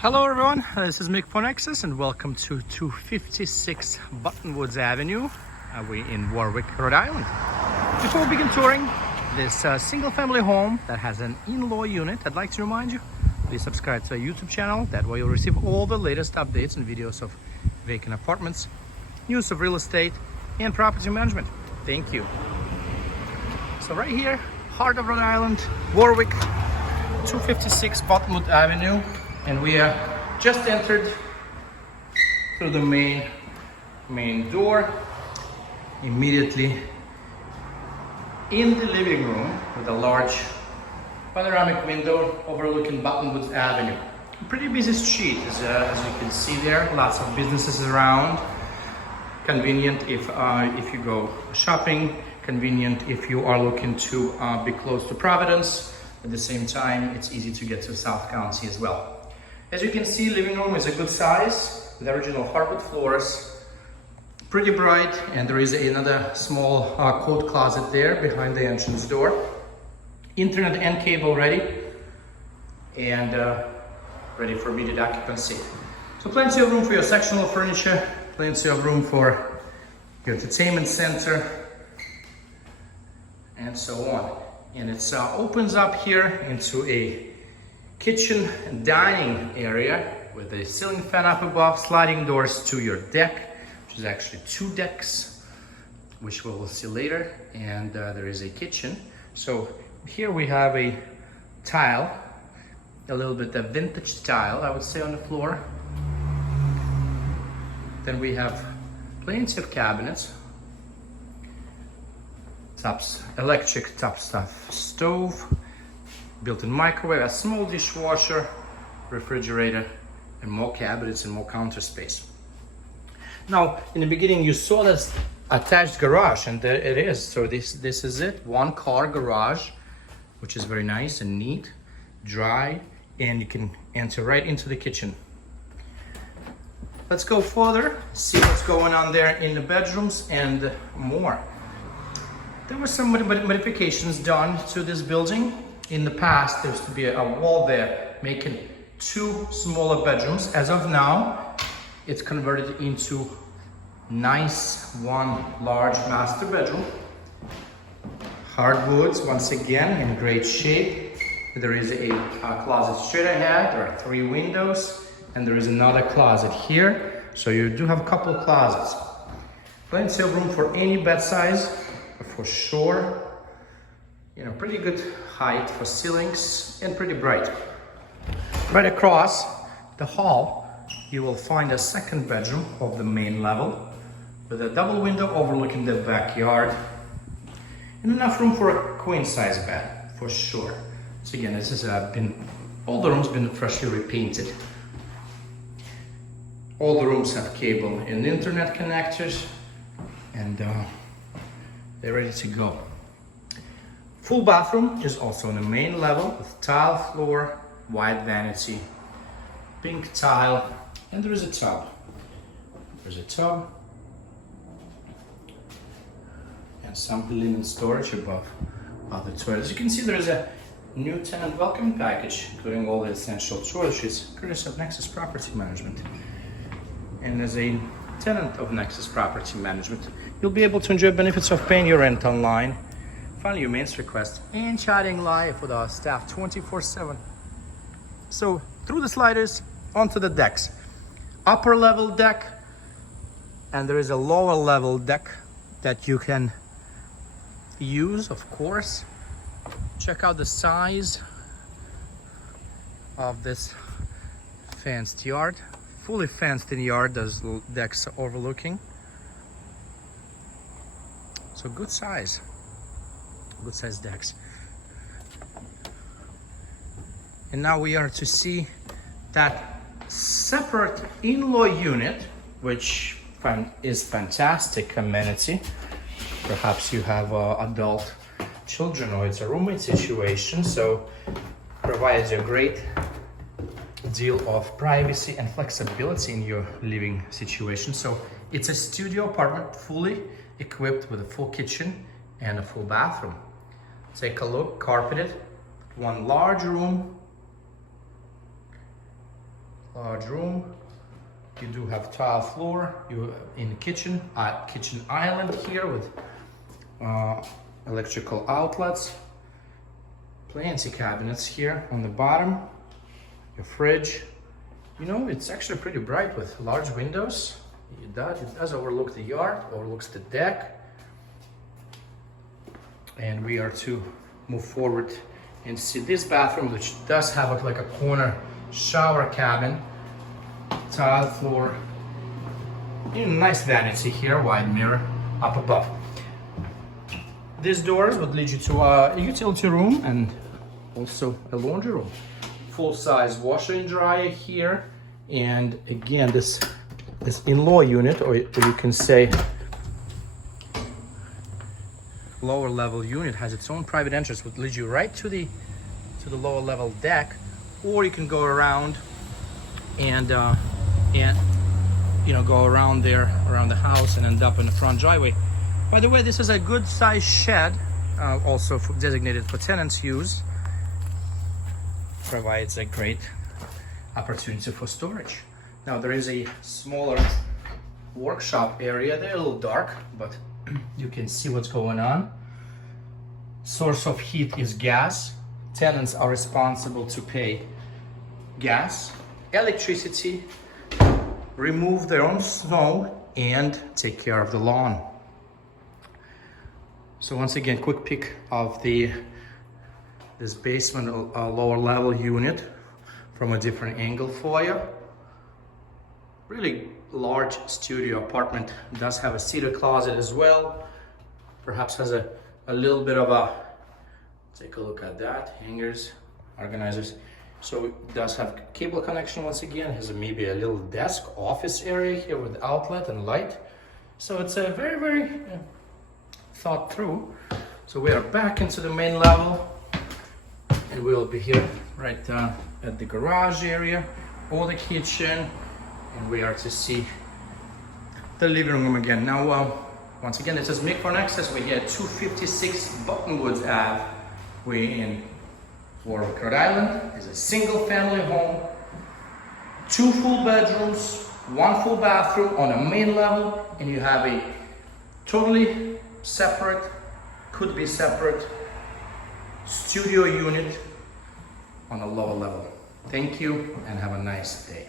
Hello everyone, this is Mick for Nexus and welcome to 256 Buttonwoods Avenue. We're in Warwick, Rhode Island. Before we begin touring this single family home that has an in-law unit, I'd like to remind you, please subscribe to our YouTube channel. That way you'll receive all the latest updates and videos of vacant apartments, news of real estate and property management. Thank you. So right here, heart of Rhode Island, Warwick, 256 Buttonwood Avenue. And we are just entered through the main door, immediately in the living room with a large panoramic window overlooking Buttonwoods Avenue. A pretty busy street, as you can see there. Lots of businesses around. Convenient if you go shopping. Convenient if you are looking to be close to Providence. At the same time, it's easy to get to South County as well. As you can see, living room is a good size with original hardwood floors, pretty bright, and there is another small coat closet there behind the entrance door. Internet and cable ready, and ready for immediate occupancy. So plenty of room for your sectional furniture, plenty of room for your entertainment center, and so on. And it opens up here into a kitchen and dining area with a ceiling fan up above, sliding doors to your deck, which is actually two decks, which we will see later. And there is a kitchen. So here we have a tile, a little bit of vintage tile, I would say, on the floor. Then we have plenty of cabinets, electric top stuff stove, built-in microwave, a small dishwasher, refrigerator, and more cabinets and more counter space. Now, in the beginning, you saw this attached garage, and there it is. So this is it, one car garage, which is very nice and neat, dry, and you can enter right into the kitchen. Let's go further, see what's going on there in the bedrooms and more. There were some modifications done to this building. In the past, there used to be a wall there making two smaller bedrooms. As of now, it's converted into nice one large master bedroom. Hardwoods, once again, in great shape. There is a closet straight ahead. There are three windows, and there is another closet here. So you do have a couple of closets. Plenty of room for any bed size, for sure. You know, pretty good height for ceilings and pretty bright. Right across the hall, you will find a second bedroom of the main level with a double window overlooking the backyard and enough room for a queen size bed for sure. So again, this has all the rooms been freshly repainted. All the rooms have cable and internet connectors, and they're ready to go. Full bathroom is also on the main level with tile floor, white vanity, pink tile, and there is a tub. There's a tub and some linen storage above the toilet. As you can see, there is a new tenant welcoming package, including all the essential toiletries, courtesy of Nexus Property Management. And as a tenant of Nexus Property Management, you'll be able to enjoy benefits of paying your rent online, filing your maintenance request, and chatting live with our staff 24/7. So through the sliders onto the decks. Upper level deck, and there is a lower level deck that you can use, of course. Check out the size of this fenced yard. Fully fenced in yard, those decks are overlooking. So good size decks. And now we are to see that separate in-law unit, which is fantastic amenity. Perhaps you have adult children or it's a roommate situation, so provides a great deal of privacy and flexibility in your living situation. So it's a studio apartment, fully equipped with a full kitchen and a full bathroom. Take a look, carpeted, one large room, large room. You do have tile floor. You in the kitchen, kitchen island here with electrical outlets. Plenty cabinets here on the bottom. Your fridge. You know, it's actually pretty bright with large windows. It does overlook the yard, overlooks the deck. And we are to move forward and see this bathroom, which does have like a corner shower cabin, tile floor, nice vanity here, wide mirror up above. These doors would lead you to a utility room and also a laundry room. Full-size washer and dryer here, and again this in-law unit, or you can say lower level unit, has its own private entrance, which leads you right to the lower level deck, or you can go around and go around there, around the house, and end up in the front driveway. By the way, this is a good size shed, also designated for tenants use. Provides a great opportunity for storage. Now there is a smaller workshop area. They're a little dark, but you can see what's going on. Source of heat is gas. Tenants are responsible to pay gas, electricity, remove their own snow, and take care of the lawn. So once again, quick peek of this basement lower level unit from a different angle for you. Really large studio apartment. It does have a cedar closet as well. Perhaps has a little bit of a, take a look at that, hangers, organizers. So it does have cable connection once again. Has maybe a little desk office area here with outlet and light. So it's a very, very thought through. So we are back into the main level, and we'll be here right at the garage area or the kitchen, and we are to see the living room again. Now, once again, this is Mick for Nexus. We're here at 256 Buttonwoods Ave. We're in Warwick, Rhode Island. It's a single family home, 2 full bedrooms, 1 full bathroom on a main level, and you have a totally separate, could be separate, studio unit on a lower level. Thank you and have a nice day.